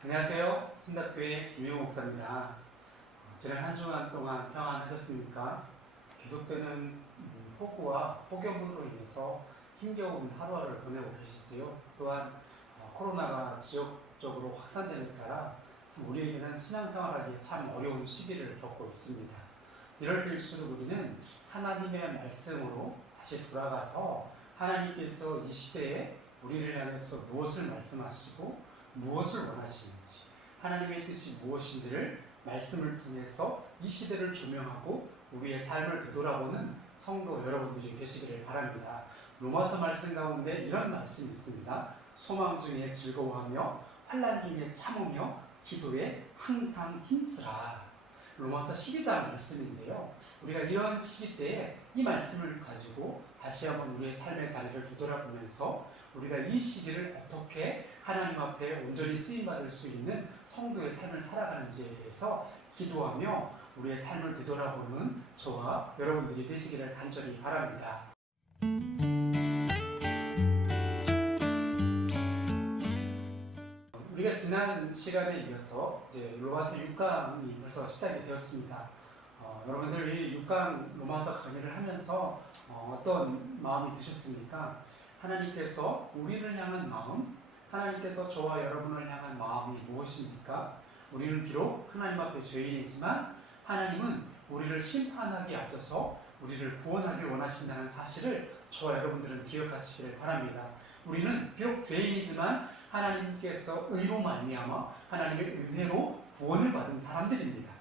안녕하세요. 신답교회 김용호 목사입니다. 지난 한 주간 동안 평안하셨습니까? 계속되는 폭우와 폭염으로 인해서 힘겨운 하루하루를 보내고 계시지요. 또한 코로나가 지역적으로 확산됨에 따라 참 우리에게는 신앙생활하기 참 어려운 시기를 겪고 있습니다. 이럴 때일수록 우리는 하나님의 말씀으로 다시 돌아가서 하나님께서 이 시대에 우리를 향해서 무엇을 말씀하시고 무엇을 원하시는지, 하나님의 뜻이 무엇인지를 말씀을 통해서 이 시대를 조명하고 우리의 삶을 되돌아보는 성도 여러분들이 되시기를 바랍니다. 로마서 말씀 가운데 이런 말씀이 있습니다. 소망 중에 즐거워하며 환난 중에 참으며 기도에 항상 힘쓰라. 로마서 12장 말씀인데요. 우리가 이런 시기 때에 이 말씀을 가지고 다시 한번 우리의 삶의 자리를 되돌아보면서 우리가 이 시기를 어떻게 하나님 앞에 온전히 쓰임받을 수 있는 성도의 삶을 살아가는지에 대해서 기도하며 우리의 삶을 되돌아보는 저와 여러분들이 되시기를 간절히 바랍니다. 우리가 지난 시간에 이어서 이제 로마서 6강이 벌써 시작이 되었습니다. 여러분들 이 6강 로마서 강의를 하면서 어떤 마음이 드셨습니까? 하나님께서 우리를 향한 마음, 하나님께서 저와 여러분을 향한 마음이 무엇입니까? 우리는 비록 하나님 앞에 죄인이지만 하나님은 우리를 심판하기 앞서서 우리를 구원하길 원하신다는 사실을 저와 여러분들은 기억하시기를 바랍니다. 우리는 비록 죄인이지만 하나님께서 의로 말미암아 하나님의 은혜로 구원을 받은 사람들입니다.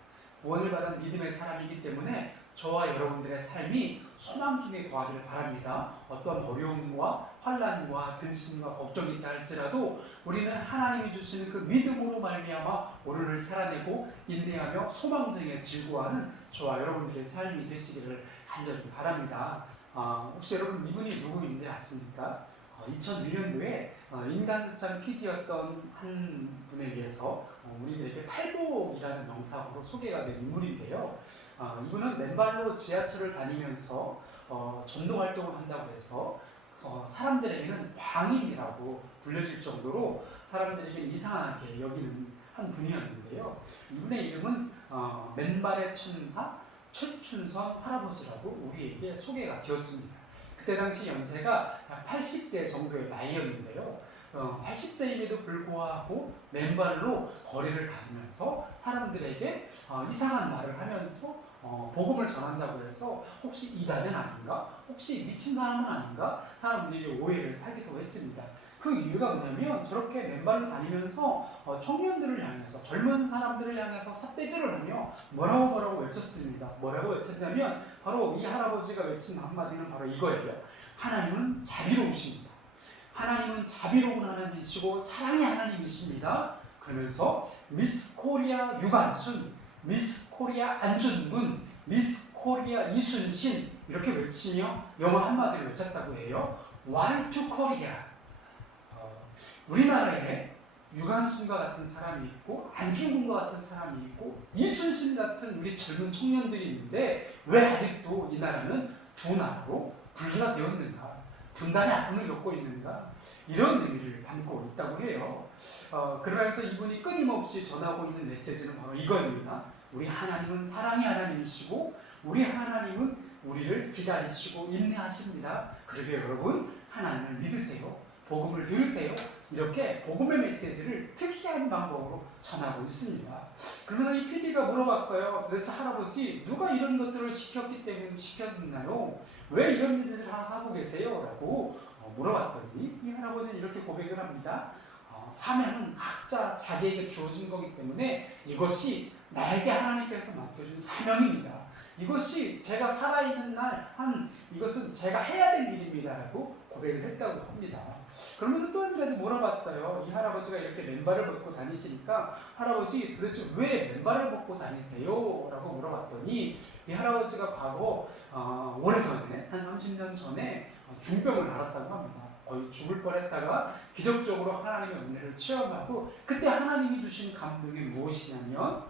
구원을 받은 믿음의 사람이기 때문에 저와 여러분들의 삶이 소망 중에 거하기를 바랍니다. 어떤 어려움과 환난과 근심과 걱정이 있다 할지라도 우리는 하나님이 주시는 그 믿음으로 말미암아 오늘을 살아내고 인내하며 소망 중에 즐거워하는 저와 여러분들의 삶이 되시기를 간절히 바랍니다. 혹시 여러분 이분이 누구인지 아십니까? 2001년도에 인간극장 PD였던 한 분에 의해서 우리들에게 팔복이라는 영상으로 소개가 된 인물인데요. 이분은 맨발로 지하철을 다니면서 전도 활동을 한다고 해서 사람들에게는 광인이라고 불려질 정도로 사람들에게 이상하게 여기는 한 분이었는데요. 이분의 이름은 맨발의 천사 최춘선 할아버지라고 우리에게 소개가 되었습니다. 그때 당시 연세가 약 80세 정도의 나이였는데요. 80세임에도 불구하고 맨발로 거리를 다니면서 사람들에게 이상한 말을 하면서 복음을 전한다고 해서 혹시 이단은 아닌가? 혹시 미친 사람은 아닌가? 사람들이 오해를 사기도 했습니다. 그 이유가 뭐냐면 저렇게 맨발로 다니면서 청년들을 향해서 젊은 사람들을 향해서 삿대질을 하며 뭐라고 외쳤습니다. 뭐라고 외쳤냐면 바로 이 할아버지가 외친 한마디는 바로 이거예요. 하나님은 자비로우십니다. 하나님은 자비로운 하나님이시고 사랑의 하나님이십니다. 그러면서 미스 코리아 유관순, 미스 코리아 안준근, 미스 코리아 이순신 이렇게 외치며 영어 한마디를 외쳤다고 해요. Why to Korea? 우리나라에 유관순과 같은 사람이 있고 안중근과 같은 사람이 있고 이순신 같은 우리 젊은 청년들이 있는데 왜 아직도 이 나라는 두 나라로 분리가 되었는가? 분단의 아픔을 겪고 있는가? 이런 의미를 담고 있다고 해요. 그러면서 이분이 끊임없이 전하고 있는 메시지는 바로 이겁니다. 우리 하나님은 사랑의 하나님이시고 우리 하나님은 우리를 기다리시고 인내하십니다. 그러게 여러분 하나님을 믿으세요. 복음을 들으세요. 이렇게 복음의 메시지를 특이한 방법으로 전하고 있습니다. 그러면서 이 PD가 물어봤어요. 도대체 할아버지 누가 이런 것들을 시켰기 때문에 시켰나요? 왜 이런 일을 하고 계세요? 라고 물어봤더니 이 할아버지는 이렇게 고백을 합니다. 사명은 각자 자기에게 주어진 거기 때문에 이것이 나에게 하나님께서 맡겨준 사명입니다. 이것이 제가 살아있는 날 이것은 제가 해야 될 일입니다라고 고백을 했다고 합니다. 그러면서 또 한 가지 물어봤어요. 이 할아버지가 이렇게 맨발을 벗고 다니시니까 할아버지 도대체 왜 맨발을 벗고 다니세요? 라고 물어봤더니 이 할아버지가 바로 오래전에 한 30년 전에 중병을 앓았다고 합니다. 거의 죽을 뻔했다가 기적적으로 하나님의 은혜를 체험하고 그때 하나님이 주신 감동이 무엇이냐면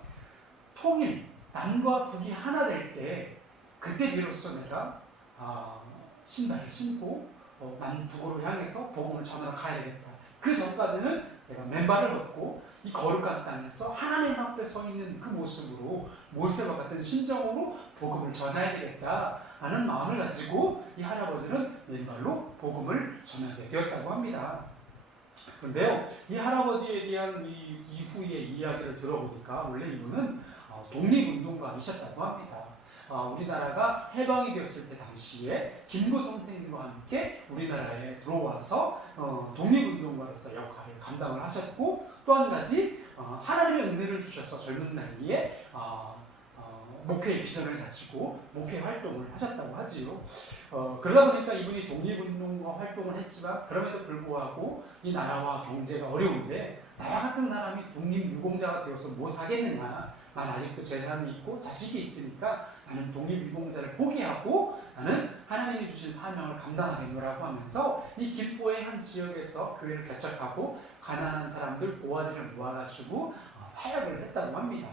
통일, 남과 북이 하나 될 때 그때 비로소 내가 신발을 신고 남북으로 향해서 복음을 전하러 가야 되겠다. 그 전까지는 내가 맨발을 걷고 이 거룩한 땅에서 하나님 앞에 서 있는 그 모습으로 모세와 같은 심정으로 복음을 전해야 되겠다 하는 마음을 가지고 이 할아버지는 맨발로 복음을 전하게 되었다고 합니다. 그런데요, 이 할아버지에 대한 이 이후의 이야기를 들어보니까 원래 이분은 독립운동가이셨다고 합니다. 우리나라가 해방이 되었을 때 당시에 김구 선생님과 함께 우리나라에 들어와서 독립운동가로서 역할을 감당을 하셨고, 또 한 가지 하나님의 은혜를 주셔서 젊은 나이에 목회의 비전을 가지고 목회 활동을 하셨다고 하지요. 그러다 보니까 이분이 독립운동가 활동을 했지만 그럼에도 불구하고 이 나라와 경제가 어려운데 나와 같은 사람이 독립유공자가 되어서 못하겠느냐, 난 아직도 재산이 있고 자식이 있으니까 나는 독립유공자를 포기하고 나는 하나님이 주신 사명을 감당하겠노라고 하면서 이 김포의 한 지역에서 교회를 개척하고 가난한 사람들, 고아들을 모아가지고 사역을 했다고 합니다.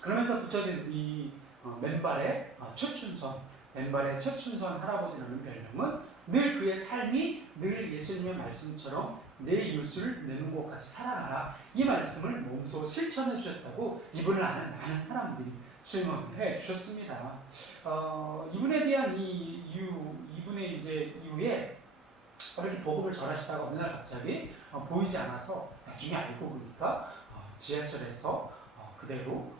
그러면서 붙여진 이 맨발의 최춘선 할아버지라는 별명은 늘 그의 삶이 늘 예수님의 말씀처럼 내 이웃을 내 몸과 같이 사랑하라, 이 말씀을 몸소 실천해 주셨다고 이분을 아는 많은 사람들이 증언해 주셨습니다. 이분에 대한 이분의 이후에 이렇게 복음을 전하시다가 어느 날 갑자기 보이지 않아서 나중에 알고 보니까 지하철에서 그대로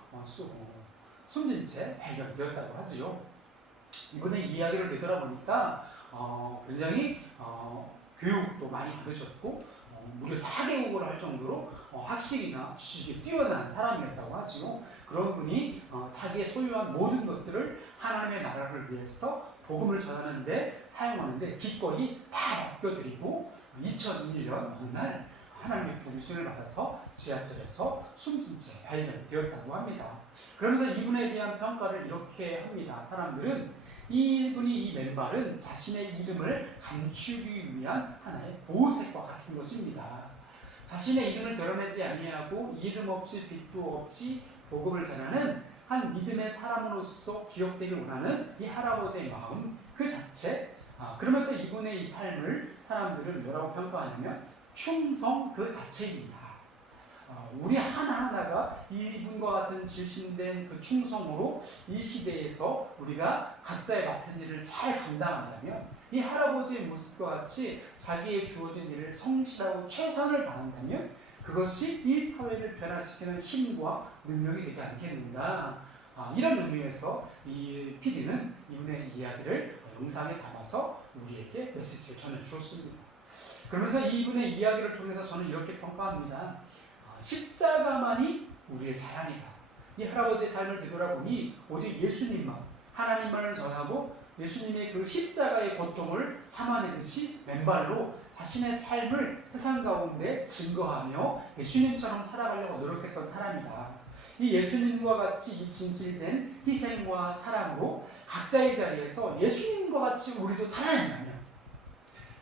숨진 채 발견되었다고 하지요. 이분의 이야기를 되돌아보니까 굉장히 교육도 많이 받으셨고 무려 4개국어를 할 정도로 학식이나 지식이 뛰어난 사람이었다고 하지요. 그런 분이 자기의 소유한 모든 것들을 하나님의 나라를 위해서 복음을 전하는데 사용하는데 기꺼이 다 맡겨드리고 2001년 어느 날 하나님의 부르심을 받아서 지하철에서 숨진 채 발견되었다고 합니다. 그러면서 이분에 대한 평가를 이렇게 합니다. 사람들은 이분이 이 맨발은 자신의 이름을 감추기 위한 하나의 보호색과 같은 것입니다. 자신의 이름을 드러내지 아니하고 이름 없이 빛도 없이 복음을 전하는 한 믿음의 사람으로서 기억되길 원하는 이 할아버지의 마음 그 자체, 그러면서 이분의 이 삶을 사람들은 뭐라고 평가하냐면 충성 그 자체입니다. 우리 하나하나가 이분과 같은 질신된 그 충성으로 이 시대에서 우리가 각자의 맡은 일을 잘 감당한다면, 이 할아버지의 모습과 같이 자기의 주어진 일을 성실하고 최선을 다한다면 그것이 이 사회를 변화시키는 힘과 능력이 되지 않겠는가. 이런 의미에서 이 PD는 이분의 이야기를 영상에 담아서 우리에게 메시지를 전해주었습니다. 그러면서 이분의 이야기를 통해서 저는 이렇게 평가합니다. 십자가만이 우리의 자랑이다. 이 할아버지의 삶을 되돌아보니 오직 예수님만, 하나님만을 전하고 예수님의 그 십자가의 고통을 참아내듯이 맨발로 자신의 삶을 세상 가운데 증거하며 예수님처럼 살아가려고 노력했던 사람이다. 이 예수님과 같이 이 진실된 희생과 사랑으로 각자의 자리에서 예수님과 같이 우리도 살아낸다면,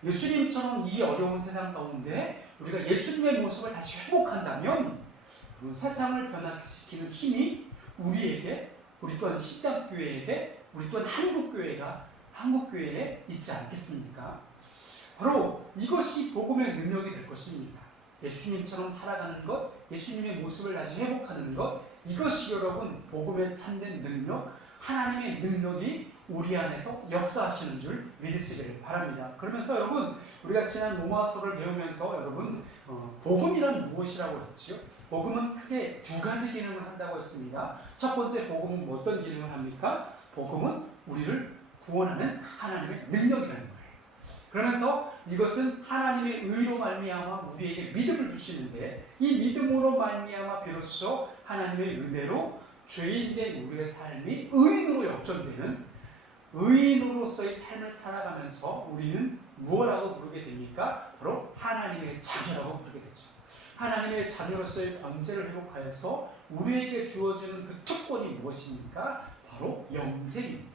예수님처럼 이 어려운 세상 가운데 우리가 예수님의 모습을 다시 회복한다면 세상을 변화시키는 힘이 우리에게, 우리 또한 신약교회에게, 우리 또한 한국교회에 있지 않겠습니까? 바로 이것이 복음의 능력이 될 것입니다. 예수님처럼 살아가는 것, 예수님의 모습을 다시 회복하는 것, 이것이 여러분 복음의 참된 능력, 하나님의 능력이 우리 안에서 역사하시는 줄 믿으시기를 바랍니다. 그러면서 여러분, 우리가 지난 로마서를 배우면서 여러분 복음이란 무엇이라고 했지요? 복음은 크게 두 가지 기능을 한다고 했습니다. 첫 번째, 복음은 어떤 기능을 합니까? 복음은 우리를 구원하는 하나님의 능력이라는 거예요. 그러면서 이것은 하나님의 의로 말미암아 우리에게 믿음을 주시는데, 이 믿음으로 말미암아 비로소 하나님의 은혜로 죄인된 우리의 삶이 의인으로 역전되는, 의인으로서의 삶을 살아가면서 우리는 무엇이라고 부르게 됩니까? 바로 하나님의 자녀라고 부르게 되죠. 하나님의 자녀로서의 권세를 회복하여서 우리에게 주어지는 그 특권이 무엇입니까? 바로 영생입니다.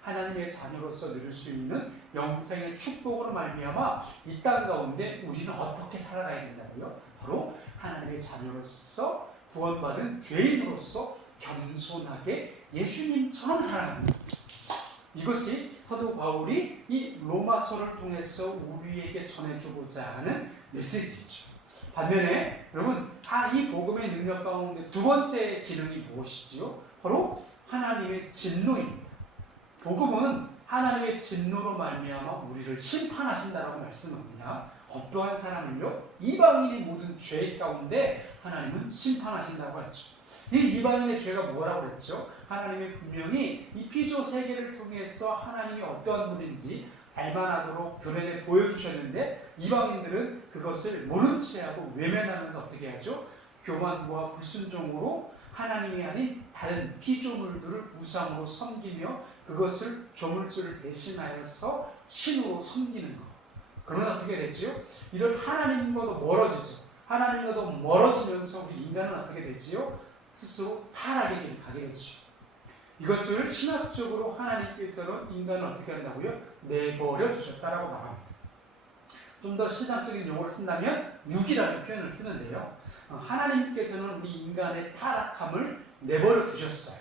하나님의 자녀로서 누릴 수 있는 영생의 축복으로 말미암아 이 땅 가운데 우리는 어떻게 살아가야 된다고요? 바로 하나님의 자녀로서 구원받은 죄인으로서 겸손하게 예수님처럼 살아가는 것. 이것이 사도 바울이 이 로마서를 통해서 우리에게 전해주고자 하는 메시지이죠. 반면에 여러분, 이 복음의 능력 가운데 두 번째 기능이 무엇이지요? 바로 하나님의 진노입니다. 복음은 하나님의 진노로 말미암아 우리를 심판하신다라고 말씀합니다. 어떠한 사람을요? 이방인의 모든 죄 가운데 하나님은 심판하신다고 하죠. 이 이방인의 죄가 뭐라고 했죠? 하나님이 분명히 이 피조 세계를 통해서 하나님이 어떠한 분인지 알만하도록 드러내 보여주셨는데, 이방인들은 그것을 모른 채하고 외면하면서 어떻게 하죠? 교만과 불순종으로 하나님이 아닌 다른 피조물들을 우상으로 섬기며 그것을 조물주를 대신하여서 신으로 섬기는 것. 그러면 어떻게 되지요? 이런 하나님과도 멀어지죠. 하나님과도 멀어지면서 우리 인간은 어떻게 되지요? 스스로 타락의 길을 가게 되죠. 이것을 신학적으로 하나님께서는 인간을 어떻게 한다고요? 내버려 두셨다라고 말합니다. 좀 더 신학적인 용어를 쓴다면 육이라는 표현을 쓰는데요. 하나님께서는 우리 인간의 타락함을 내버려 두셨어요.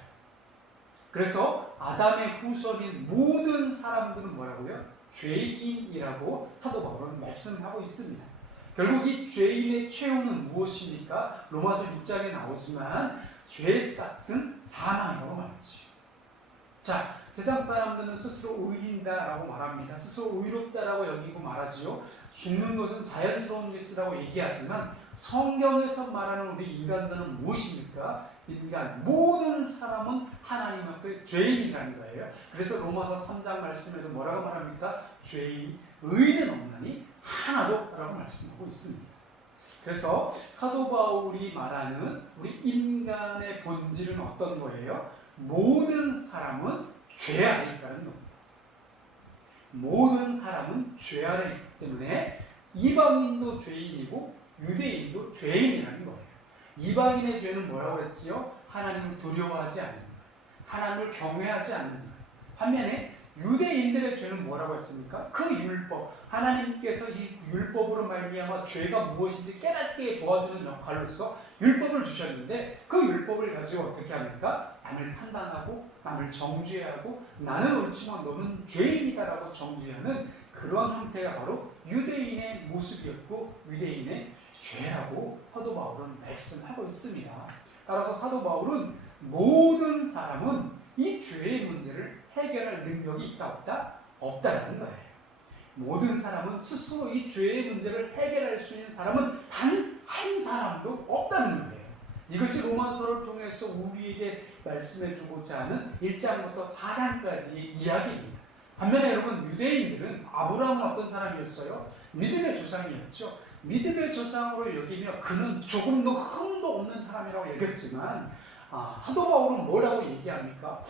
그래서 아담의 후손인 모든 사람들은 뭐라고요? 죄인이라고 사도 바울은 말씀하고 있습니다. 결국 이 죄인의 최후는 무엇입니까? 로마서 6장에 나오지만 죄의 싹은 사망이라고 말하지. 자, 세상 사람들은 스스로 의인다라고 말합니다. 스스로 의롭다라고 여기고 말하지요. 죽는 것은 자연스러운 것이라고 얘기하지만 성경에서 말하는 우리 인간들은 무엇입니까? 인간 모든 사람은 하나님 앞에 죄인이라는 거예요. 그래서 로마서 3장 말씀에도 뭐라고 말합니까? 의인은 없나니 하나도 라고 말씀하고 있습니다. 그래서 사도 바울이 말하는 우리 인간의 본질은 어떤 거예요? 모든 사람은 죄 아래 있다는 겁니다. 모든 사람은 죄 아래 있기 때문에 이방인도 죄인이고 유대인도 죄인이라는 거예요. 이방인의 죄는 뭐라고 했지요? 하나님을 두려워하지 않는 것, 하나님을 경외하지 않는 것. 반면에 유대인들의 죄는 뭐라고 했습니까? 그 율법, 하나님께서 이 율법으로 말미암아 죄가 무엇인지 깨닫게 도와주는 역할로서 율법을 주셨는데, 그 율법을 가지고 어떻게 합니까? 남을 판단하고 남을 정죄하고 나는 옳지만 너는 죄인이다라고 정죄하는 그런 형태가 바로 유대인의 모습이었고 유대인의 죄라고 사도 바울은 말씀하고 있습니다. 따라서 사도 바울은 모든 사람은 이 죄의 문제를 해결할 능력이 있다 없다? 없다라는 거예요. 모든 사람은 스스로 이 죄의 문제를 해결할 수 있는 사람은 단 한 사람도 없다는 거예요. 이것이 로마서를 통해서 우리에게 말씀해주고자 하는 1장부터 4장까지의 이야기입니다. 반면에 여러분, 유대인들은 아브라함은 어떤 사람이었어요? 믿음의 조상이었죠. 믿음의 조상으로 여기며 그는 조금도 흠도 없는 사람이라고 여겼지만, 사도 바울은 뭐라고 얘기합니까?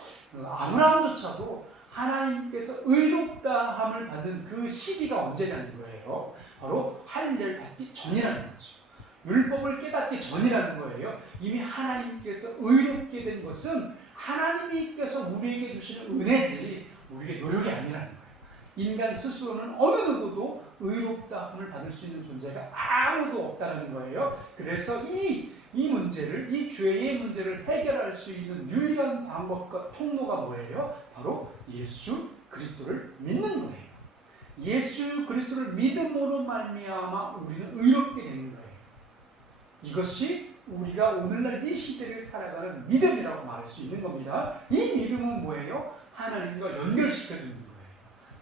아브라함조차도 하나님께서 의롭다함을 받은 그 시기가 언제냐는 거예요. 바로 할례를 받기 전이라는 거죠. 율법을 깨닫기 전이라는 거예요. 이미 하나님께서 의롭게 된 것은 하나님께서 우리에게 주시는 은혜지 우리의 노력이 아니라는 거예요. 인간 스스로는 어느 누구도 의롭다함을 받을 수 있는 존재가 아무도 없다는 거예요. 그래서 이 문제를, 이 죄의 문제를 해결할 수 있는 유일한 방법과 통로가 뭐예요? 바로 예수 그리스도를 믿는 거예요. 예수 그리스도를 믿음으로 말미암아 우리는 의롭게 되는 거예요. 이것이 우리가 오늘날 이 시대를 살아가는 믿음이라고 말할 수 있는 겁니다. 이 믿음은 뭐예요? 하나님과 연결시켜주는 거예요.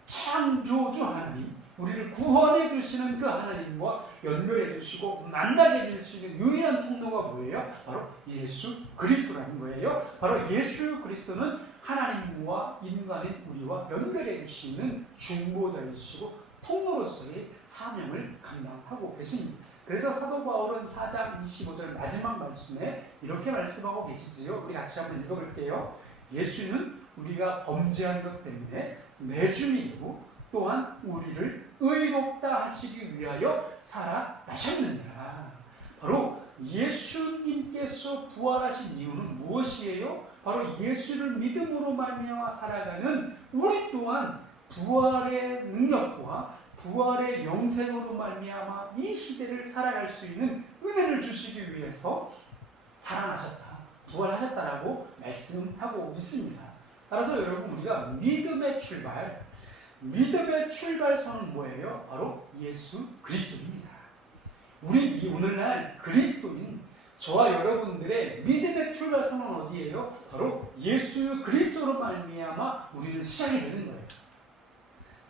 창조주 하나님, 우리를 구원해 주시는 그 하나님과 연결해 주시고 만나게 될 수 있는 유일한 통로가 뭐예요? 바로 예수 그리스도라는 거예요. 바로 예수 그리스도는 하나님과 인간인 우리와 연결해 주시는 중보자이시고 통로로서의 사명을 감당하고 계십니다. 그래서 사도 바울은 4장 25절 마지막 말씀에 이렇게 말씀하고 계시지요. 우리 같이 한번 읽어볼게요. 예수는 우리가 범죄한 것 때문에 내주이고 또한 우리를 의롭다 하시기 위하여 살아나셨느니라. 바로 예수님께서 부활하신 이유는 무엇이에요? 바로 예수를 믿음으로 말미암아 살아가는 우리 또한 부활의 능력과 부활의 영생으로 말미암아 이 시대를 살아갈 수 있는 은혜를 주시기 위해서 살아나셨다, 부활하셨다라고 말씀하고 있습니다. 따라서 여러분 우리가 믿음의 출발선은 뭐예요? 바로 예수 그리스도입니다. 우리 오늘날 그리스도인 저와 여러분들의 믿음의 출발선은 어디예요? 바로 예수 그리스도로 말미암아 우리는 시작이 되는 거예요.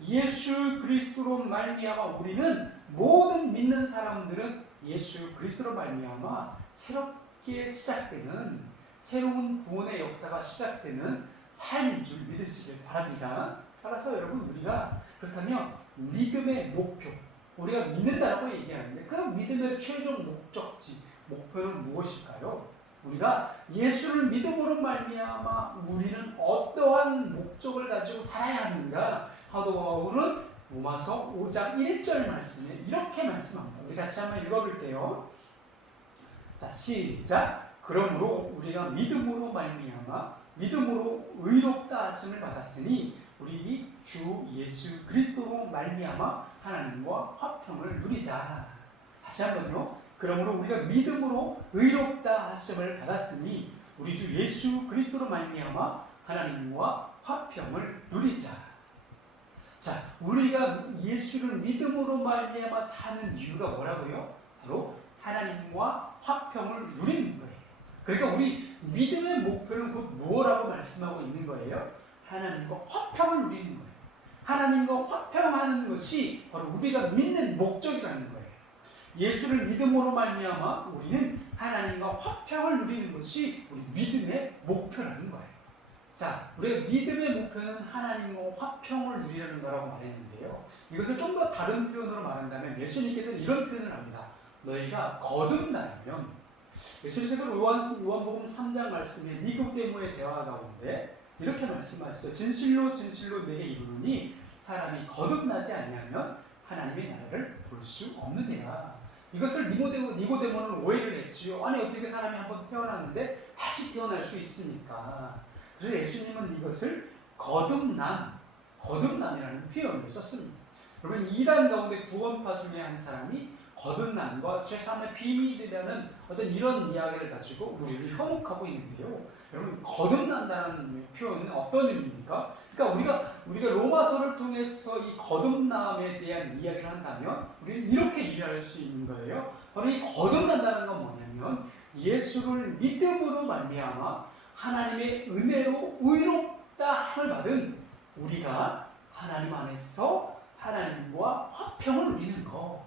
예수 그리스도로 말미암아 우리는 모든 믿는 사람들은 예수 그리스도로 말미암아 새롭게 시작되는 새로운 구원의 역사가 시작되는 삶인 줄 믿으시길 바랍니다. 따라서 여러분 우리가 그렇다면 믿음의 목표, 우리가 믿는다라고 얘기하는데 그 믿음의 최종 목적지, 목표는 무엇일까요? 우리가 예수를 믿음으로 말미암아 우리는 어떠한 목적을 가지고 살아야 하는가? 사도 바울은 로마서 5장 1절 말씀에 이렇게 말씀합니다. 우리 같이 한번 읽어볼게요. 자, 시작. 그러므로 우리가 믿음으로 말미암아 믿음으로 의롭다 하심을 받았으니 우리 주 예수 그리스도로 말미암아 하나님과 화평을 누리자. 다시 한번요. 그러므로 우리가 믿음으로 의롭다 하심을 받았으니 우리 주 예수 그리스도로 말미암아 하나님과 화평을 누리자. 자, 우리가 예수를 믿음으로 말미암아 사는 이유가 뭐라고요? 바로 하나님과 화평을 누리는 거예요. 그러니까 우리 믿음의 목표는 곧 무엇이라고 말씀하고 있는 거예요? 하나님과 화평을 누리는 거예요. 하나님과 화평하는 것이 바로 우리가 믿는 목적이라는 거예요. 예수를 믿음으로 말미암아 우리는 하나님과 화평을 누리는 것이 우리 믿음의 목표라는 거예요. 자, 우리가 믿음의 목표는 하나님과 화평을 누리려는 거라고 말했는데요. 이것을 좀 더 다른 표현으로 말한다면 예수님께서는 이런 표현을 합니다. 너희가 거듭나면, 예수님께서 요한복음 3장 말씀에 니고데모의 대화 가운데 이렇게 말씀하시죠. 진실로 진실로 내게 이르노니 사람이 거듭나지 아니하면 하나님의 나라를 볼 수 없느니라. 이것을 니고데모는 오해를 했지요. 아니 어떻게 사람이 한번 태어났는데 다시 태어날 수 있습니까? 그래서 예수님은 이것을 거듭남이라는 표현을 썼습니다. 여러분 이단 가운데 구원파 중에 한 사람이 거듭남과 제3의 비밀이라는 어떤 이런 이야기를 가지고 우리를 현혹하고 있는데요. 여러분 거듭난다는 표현은 어떤 의미입니까? 그러니까 우리가 로마서를 통해서 이 거듭남에 대한 이야기를 한다면 우리는 이렇게 이해할 수 있는 거예요. 바로 이 거듭난다는 건 뭐냐면 예수를 믿음으로 말미암아 하나님의 은혜로 의롭다 함을 받은 우리가 하나님 안에서 하나님과 화평을 누리는 거,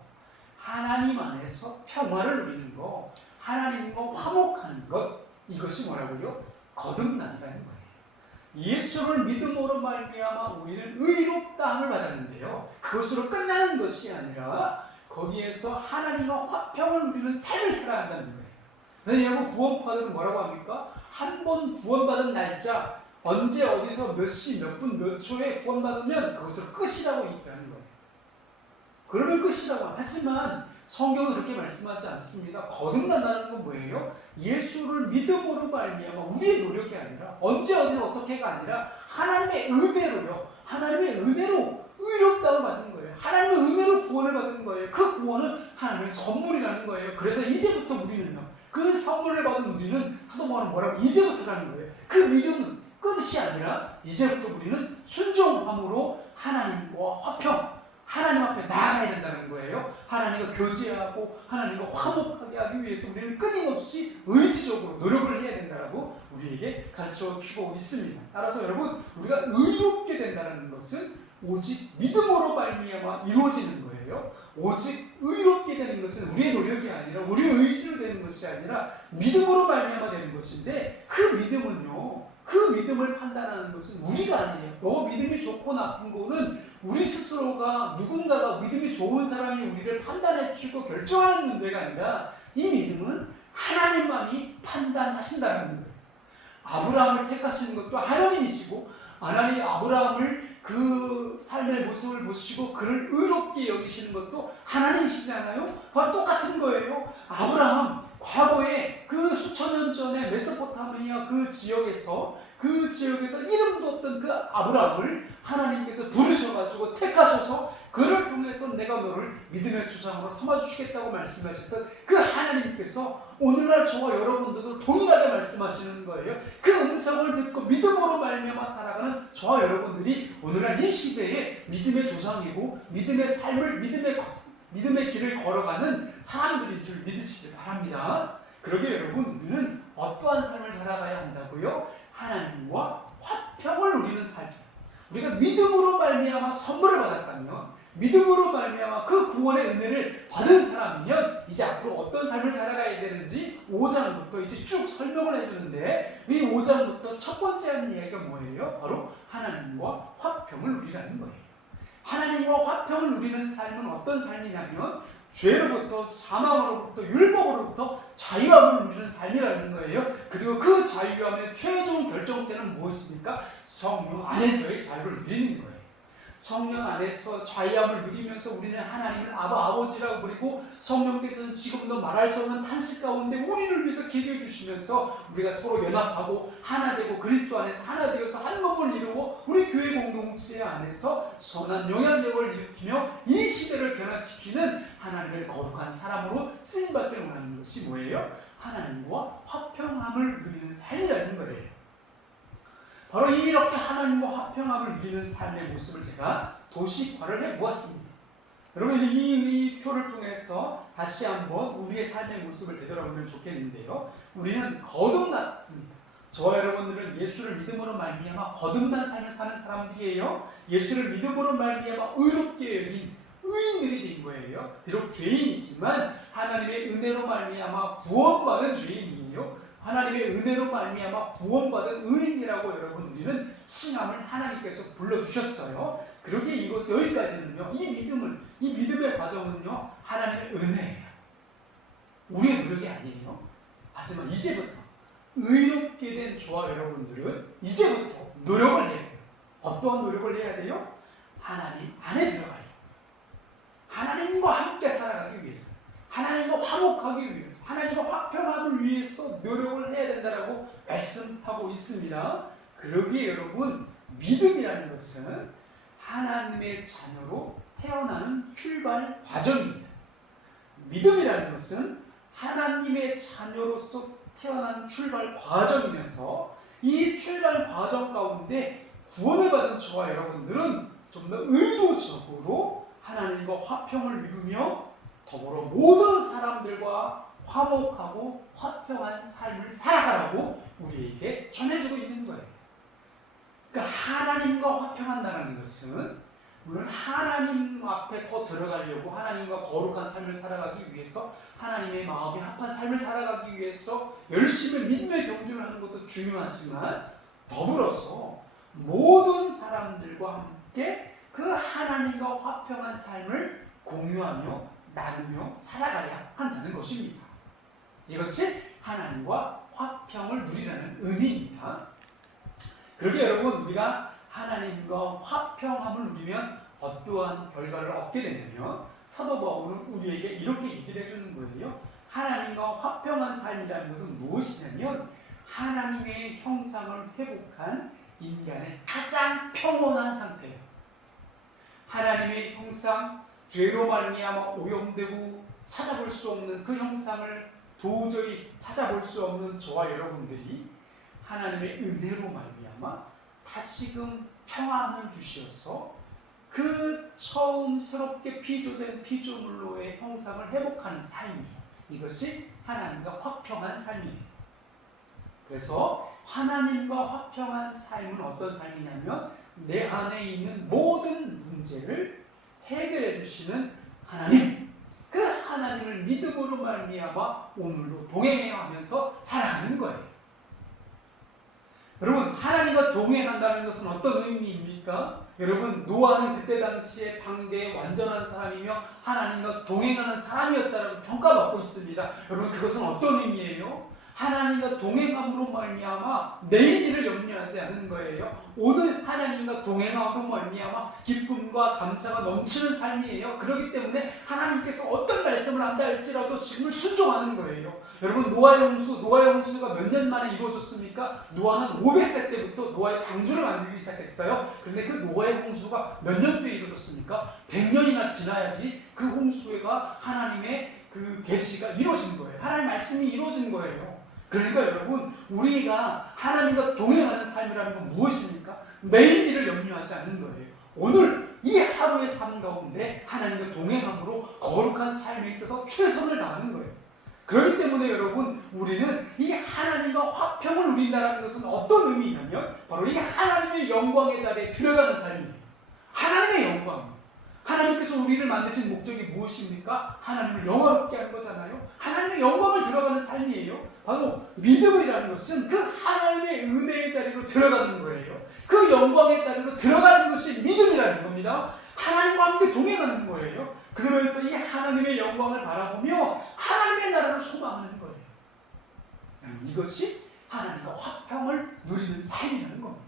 하나님 안에서 평화를 누리는 거, 하나님과 화목하는 것, 이것이 뭐라고요? 거듭남이라는 거예요. 예수를 믿음으로 말미암아 우리는 의롭다함을 받았는데요. 그것으로 끝나는 것이 아니라 거기에서 하나님과 화평을 누리는 삶을 살아야 한다는 거예요. 왜냐하면 구원파들은 뭐라고 합니까? 한 번 구원받은 날짜, 언제 어디서 몇 시, 몇 분, 몇 초에 구원받으면 그것으로 끝이라고 얘기하는 거예요. 그러면 끝이라고. 하지만 성경은 그렇게 말씀하지 않습니다. 거듭난다는 건 뭐예요? 예수를 믿음으로 말미암아 우리의 노력이 아니라 언제 어디서 어떻게가 아니라 하나님의 은혜로요. 하나님의 은혜로 의롭다고 받는 거예요. 하나님의 은혜로 구원을 받는 거예요. 그 구원은 하나님의 선물이라는 거예요. 그래서 이제부터 우리는요. 그 선물을 받은 우리는 사도 바울은 뭐라고? 이제부터라는 거예요. 그 믿음은 끝이 아니라 이제부터 우리는 순종함으로 하나님과 화평, 하나님 앞에 나아가야 된다는 거예요. 하나님과 교제하고 하나님과 화목하게 하기 위해서 우리는 끊임없이 의지적으로 노력을 해야 된다고 우리에게 가르쳐 주고 있습니다. 따라서 여러분 우리가 의롭게 된다는 것은 오직 믿음으로 말미암아 이루어지는 거예요. 오직 의롭게 되는 것은 우리의 노력이 아니라 우리의 의지로 되는 것이 아니라 믿음으로 말미암아 되는 것인데 그 믿음은요. 그 믿음을 판단하는 것은 우리가 아니에요. 너 믿음이 좋고 나쁜 거는 우리 스스로가 누군가가 믿음이 좋은 사람이 우리를 판단해 주시고 결정하는 문제가 아니라 이 믿음은 하나님만이 판단하신다는 거예요. 아브라함을 택하시는 것도 하나님이시고 하나님 아브라함을 그 삶의 모습을 보시고 그를 의롭게 여기시는 것도 하나님이시잖아요. 바로 똑같은 거예요. 아브라함 과거에 그 수천 년 전에 메소포타미아 그 지역에서 이름도 없던 그 아브라함을 하나님께서 부르셔가지고 택하셔서 그를 통해서 내가 너를 믿음의 조상으로 삼아주시겠다고 말씀하셨던 그 하나님께서 오늘날 저와 여러분들도 동일하게 말씀하시는 거예요. 그 음성을 듣고 믿음으로 말미암아 살아가는 저와 여러분들이 오늘날 이 시대에 믿음의 조상이고 믿음의 삶을 믿음의 길을 걸어가는 사람들인 줄 믿으시기 바랍니다. 그러게 여러분, 우리는 어떠한 삶을 살아가야 한다고요? 하나님과 화평을 누리는 삶. 우리가 믿음으로 말미암아 선물을 받았다면, 믿음으로 말미암아 그 구원의 은혜를 받은 사람이면 이제 앞으로 어떤 삶을 살아가야 되는지 5장부터 이제 쭉 설명을 해주는데, 이 5장부터 첫 번째 하는 이야기가 뭐예요? 바로 하나님과 화평을 누리라는 거예요. 하나님과 화평을 누리는 삶은 어떤 삶이냐면 죄로부터, 사망으로부터, 율법으로부터 자유함을 누리는 삶이라는 거예요. 그리고 그 자유함의 최종 결정체는 무엇입니까? 성령 안에서의 자유를 누리는 거예요. 성령 안에서 자유함을 누리면서 우리는 하나님을 아버지라고 부르고, 성령께서는 지금도 말할 수 없는 탄식 가운데 우리를 위해서 기도해 주시면서 우리가 서로 연합하고 하나 되고 그리스도 안에서 하나 되어서 한 몸을 이루고 우리 교회 공동체 안에서 선한 영향력을 일으키며 이 시대를 변화시키는 하나님의 거룩한 사람으로 쓰임받기를 원하는 것이 뭐예요? 하나님과 화평함을 누리는 삶이라는 거예요. 바로 이렇게 하나님과 화평함을 누리는 삶의 모습을 제가 도식화를 해보았습니다. 여러분, 이 표를 통해서 다시 한번 우리의 삶의 모습을 되돌아보면 좋겠는데요. 우리는 거듭났습니다. 저와 여러분들은 예수를 믿음으로 말미암아 거듭난 삶을 사는 사람들이에요. 예수를 믿음으로 말미암아 의롭게 여긴 의인들이 된 거예요. 비록 죄인이지만 하나님의 은혜로 말미암아 구원받은 죄인이에요. 하나님의 은혜로 말미암아 구원받은 의인이라고 여러분 우리는 칭함을 하나님께서 불러주셨어요. 그러기에 여기까지는요, 이 믿음의 과정은요, 하나님의 은혜예요. 우리의 노력이 아니에요. 하지만 이제부터 의롭게 된 저와 여러분들은 이제부터 노력을 해야 돼요. 어떠한 노력을 해야 돼요? 하나님 안에 들어가요. 하나님과 함께 살아가기 위해서, 하나님과 화목하기 위해서, 하나님과 화평함을 위해서 노력을 해야 된다라고 말씀하고 있습니다. 그러기에 여러분, 믿음이라는 것은 하나님의 자녀로 태어나는 출발 과정입니다. 믿음이라는 것은 하나님의 자녀로서 태어난 출발 과정이면서 이 출발 과정 가운데 구원을 받은 저와 여러분들은 좀 더 의도적으로 하나님과 화평을 이루며 더불어 모든 사람들과 화목하고 화평한 삶을 살아가라고 우리에게 전해주고 있는 거예요. 그러니까 하나님과 화평한다는 것은 물론 하나님 앞에 더 들어가려고, 하나님과 거룩한 삶을 살아가기 위해서, 하나님의 마음에 합한 삶을 살아가기 위해서 열심히 믿음의 경주를 하는 것도 중요하지만, 더불어서 모든 사람들과 함께 그 하나님과 화평한 삶을 공유하며 나누며 살아가야 한다는 것입니다. 이것이 하나님과 화평을 누리라는 의미입니다. 그러게 여러분, 우리가 하나님과 화평함을 누리면 어떠한 결과를 얻게 되냐면, 사도 바울은 우리에게 이렇게 얘기를 해주는 거예요. 하나님과 화평한 삶이라는 것은 무엇이냐면 하나님의 형상을 회복한 인간의 가장 평온한 상태예요. 하나님의 형상, 죄로 말미암아 오염되고 찾아볼 수 없는 그 형상을 도저히 찾아볼 수 없는 저와 여러분들이 하나님의 은혜로 말미암아 다시금 평안을 주시어서 그 처음 새롭게 피조된 피조물로의 형상을 회복하는 삶이에요. 이것이 하나님과 화평한 삶이에요. 그래서 하나님과 화평한 삶은 어떤 삶이냐면 내 안에 있는 모든 문제를 해결해 주시는 하나님, 그 하나님을 믿음으로 말미암아 오늘도 동행해야 하면서 살아가는 거예요. 여러분, 하나님과 동행한다는 것은 어떤 의미입니까? 여러분, 노아는 그때 당시에 당대의 완전한 사람이며 하나님과 동행하는 사람이었다라고 평가받고 있습니다. 여러분, 그것은 어떤 의미예요? 하나님과 동행함으로 말미암아 내일 일을 염려하지 않는 거예요. 오늘 하나님과 동행함으로 말미암아 기쁨과 감사가 넘치는 삶이에요. 그렇기 때문에 하나님께서 어떤 말씀을 말씀을 한다 할지라도 지금을 순종하는 거예요. 여러분, 노아의 홍수가 몇 년 만에 이루어졌습니까? 노아는 500세 때부터 노아의 방주를 만들기 시작했어요. 그런데 그 노아의 홍수가 몇 년 뒤에 이루어졌습니까? 100년이나 지나야지 그 홍수가 하나님의 그 계시가 이루어진 거예요. 하나님의 말씀이 이루어진 거예요. 그러니까 여러분, 우리가 하나님과 동행하는 삶이라는 건 무엇입니까? 매일 일을 염려하지 않는 거예요. 오늘 이 하루의 삶 가운데 하나님과 동행함으로 거룩한 삶에 있어서 최선을 다하는 거예요. 그렇기 때문에 여러분, 우리는 이 하나님과 화평을 누린다는 것은 어떤 의미냐면 바로 이 하나님의 영광의 자리에 들어가는 삶이에요. 하나님의 영광. 하나님께서 우리를 만드신 목적이 무엇입니까? 하나님을 영화롭게 하는 거잖아요. 하나님의 영광을 들어가는 삶이에요. 바로 믿음이라는 것은 그 하나님의 은혜의 자리로 들어가는 거예요. 그 영광의 자리로 들어가는 것이 믿음이라는 겁니다. 하나님과 함께 동행하는 거예요. 그러면서 이 하나님의 영광을 바라보며 하나님의 나라를 소망하는 거예요. 이것이 하나님과 화평을 누리는 삶이라는 겁니다.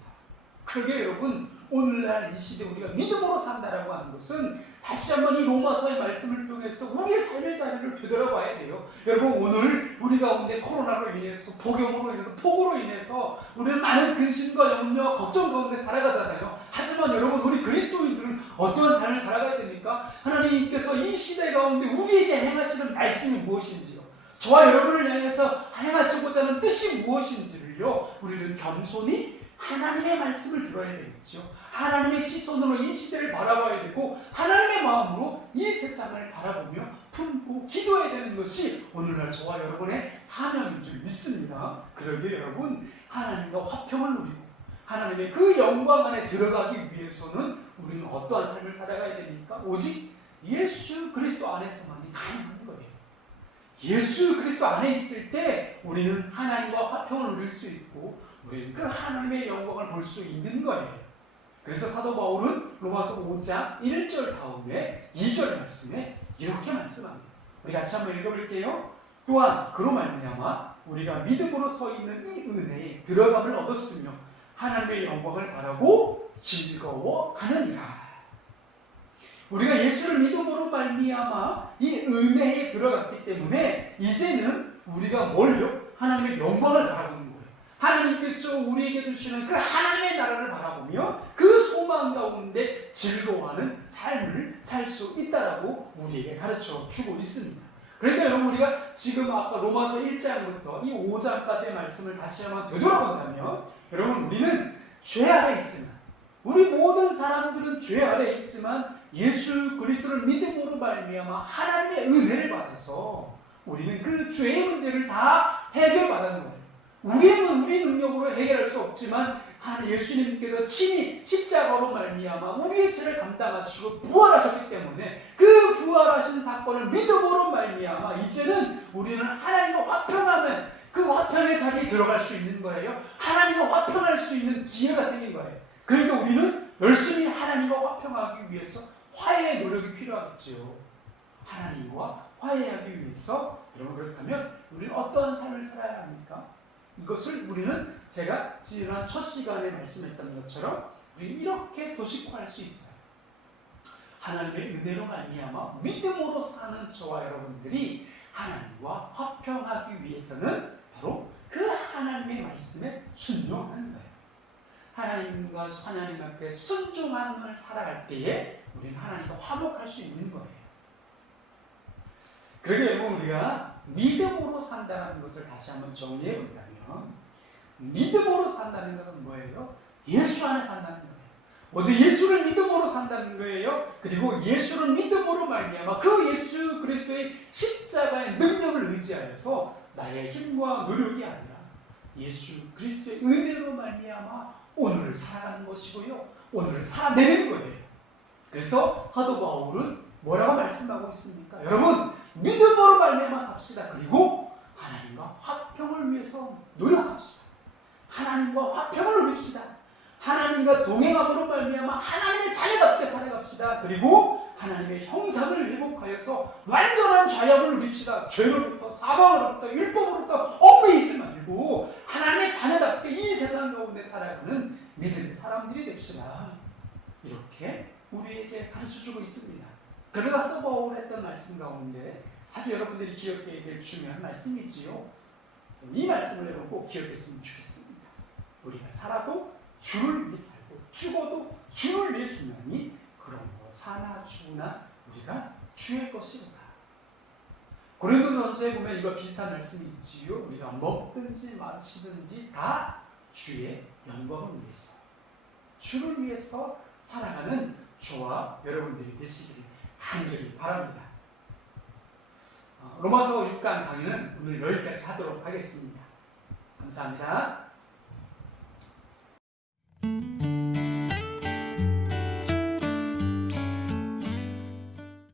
그러게 여러분, 오늘날 이 시대 우리가 믿음으로 산다라고 하는 것은 다시 한번 이 로마서의 말씀을 통해서 우리의 삶의 자리를 되돌아봐야 돼요. 여러분, 오늘 우리 가운데 코로나로 인해서, 복용으로 인해서, 폭우로 인해서 우리는 많은 근심과 염려, 걱정 가운데 살아가잖아요. 하지만 여러분, 우리 그리스도인들은 어떠한 삶을 살아가야 됩니까? 하나님께서 이 시대 가운데 우리에게 행하시는 말씀이 무엇인지요, 저와 여러분을 향해서 행하시고자 하는 뜻이 무엇인지를요, 우리는 겸손히 하나님의 말씀을 들어야 되겠죠. 하나님의 시선으로 이 시대를 바라봐야 되고 하나님의 마음으로 이 세상을 바라보며 품고 기도해야 되는 것이 오늘날 저와 여러분의 사명인 줄 믿습니다. 그러기에 여러분, 하나님과 화평을 누리고 하나님의 그 영광 안에 들어가기 위해서는 우리는 어떠한 삶을 살아가야 됩니까? 오직 예수 그리스도 안에서만이 가능한 거예요. 예수 그리스도 안에 있을 때 우리는 하나님과 화평을 누릴 수 있고 우리는 그 하나님의 영광을 볼 수 있는 거예요. 그래서 사도 바울은 로마서 5장 1절 다음에 2절 말씀에 이렇게 말씀합니다. 우리 같이 한번 읽어볼게요. 또한 그로 말미암아 우리가 믿음으로 서 있는 이 은혜에 들어감을 얻었으며 하나님의 영광을 바라고 즐거워하느니라. 우리가 예수를 믿음으로 말미암아 이 은혜에 들어갔기 때문에 이제는 우리가 뭘요? 하나님의 영광을 바라보는 거예요. 하나님께서 우리에게 주시는 그 하나님의 나라를 바라보며 그 소망 가운데 즐거워하는 삶을 살 수 있다라고 우리에게 가르쳐 주고 있습니다. 그러니까 여러분, 우리가 지금 아까 로마서 1장부터 이 5장까지의 말씀을 다시 한번 되돌아본다면 여러분, 우리는 죄 아래 있지만, 우리 모든 사람들은 죄 아래 있지만 예수 그리스도를 믿음으로 말미암아 하나님의 은혜를 받아서 우리는 그 죄의 문제를 다 해결받는 거예요. 우리 능력으로 해결할 수 없지만 예수님께서 친히 십자가로 말미암아 우리의 죄를 감당하시고 부활하셨기 때문에 그 부활하신 사건을 믿음으로 말미암아 이제는 우리는 하나님과 화평하면 그 화평의 자리에 들어갈 수 있는 거예요. 하나님과 화평할 수 있는 기회가 생긴 거예요. 그러니까 우리는 열심히 하나님과 화평하기 위해서 화해의 노력이 필요하겠죠. 하나님과 화해하기 위해서 여러분, 그렇다면 우리는 어떠한 삶을 살아야 합니까? 이것을 우리는 제가 지난 첫 시간에 말씀했던 것처럼 우리는 이렇게 도식화할 수 있어요. 하나님의 은혜로 말미암아 믿음으로 사는 저와 여러분들이 하나님과 화평하기 위해서는 바로 그 하나님의 말씀에 순종하는 거예요. 하나님과 하나님 앞에 순종함을 살아갈 때에 우리는 하나님과 화목할 수 있는 거예요. 그러게 여러분, 우리가 믿음으로 산다는 것을 다시 한번 정리해 본다면 믿음으로 산다는 것은 뭐예요? 예수 안에 산다는 거예요. 먼저 예수를 믿음으로 산다는 거예요. 그리고 예수를 믿음으로 말미암아 그 예수 그리스도의 십자가의 능력을 의지하여서 나의 힘과 노력이 아니라 예수 그리스도의 은혜로 말미암아 오늘을 살아가는 것이고요, 오늘을 살아내는 거예요. 그래서 사도 바울은 뭐라고 말씀하고 있습니까? 여러분, 믿음으로 말미암아 삽시다. 그리고 하나님과 화평을 위해서 노력합시다. 하나님과 화평을 누립시다. 하나님과 동행함으로 말미암아 하나님의 자녀답게 살아갑시다. 그리고 하나님의 형상을 회복하여서 완전한 자유함을 누립시다. 죄로부터, 사망으로부터, 율법으로부터 얽매이지 말고 하나님의 자녀답게 이 세상 가운데 살아가는 믿음의 사람들이 됩시다. 이렇게 우리에게 가르쳐주고 있습니다. 그러다 사도 바울이 했던 말씀 가운데 아주 여러분들이 기억해야 될 중요한 말씀이지요. 이 말씀을 여러분 꼭 기억했으면 좋겠습니다. 우리가 살아도 주를 위해 살고 죽어도 주를 위해 죽나니 그러므로 사나 죽으나 우리가 주의 것이로다. 고린도전서에 보면 이거 비슷한 말씀이 있지요. 우리가 먹든지 마시든지 다 주의 영광을 위해서, 주를 위해서 살아가는 저와 여러분들이 되시기를 간절히 바랍니다. 로마서 6강 강의는 오늘 여기까지 하도록 하겠습니다. 감사합니다.